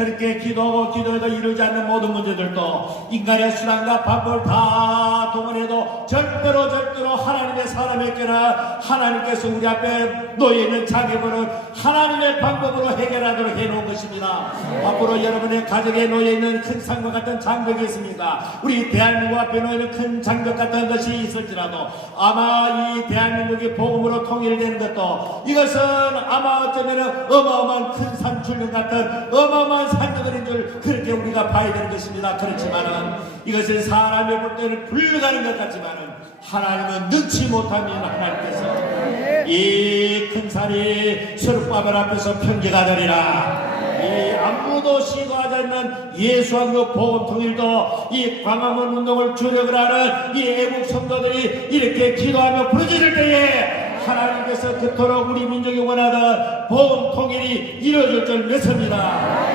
그렇게 기도하고 기도해도 이루지 않는 모든 문제들도 인간의 수단과 방법을 다 동원해도 절대로 절대로 하나님의 사람에게나 하나님께서 우리 앞에 놓여 있는 장애물을 하나님의 방법으로 해결하도록 해놓은 것입니다. 앞으로 여러분의 가정에 놓여 있는 큰 상과 같은 장벽이 있습니까? 우리 대한민국 앞에 놓여 있는 큰 장벽 같은 것이 있을지라도 아마 이 대한민국이 복음으로 통일되는 것도 이것은 아마 어쩌면 어마어마한 큰산 출령 같은 어마어마한 산들인 줄 그렇게 우리가 봐야 되는 것입니다. 그렇지만은 이것은 사람의 볼 때는 불가는 것 같지만은 하나님은 능치 못하면 하나님께서 이 큰 산이 스룹바벨 앞에서 평지가 되리라. 이 아무도 시도하지 않는 그 복음 통일도 이 광화문 운동을 주력을 하는 이 애국 성도들이 이렇게 기도하며 부르짖을 때에 하나님께서 그토록 우리 민족이 원하던 복음 통일이 이루어질 줄 믿습니다.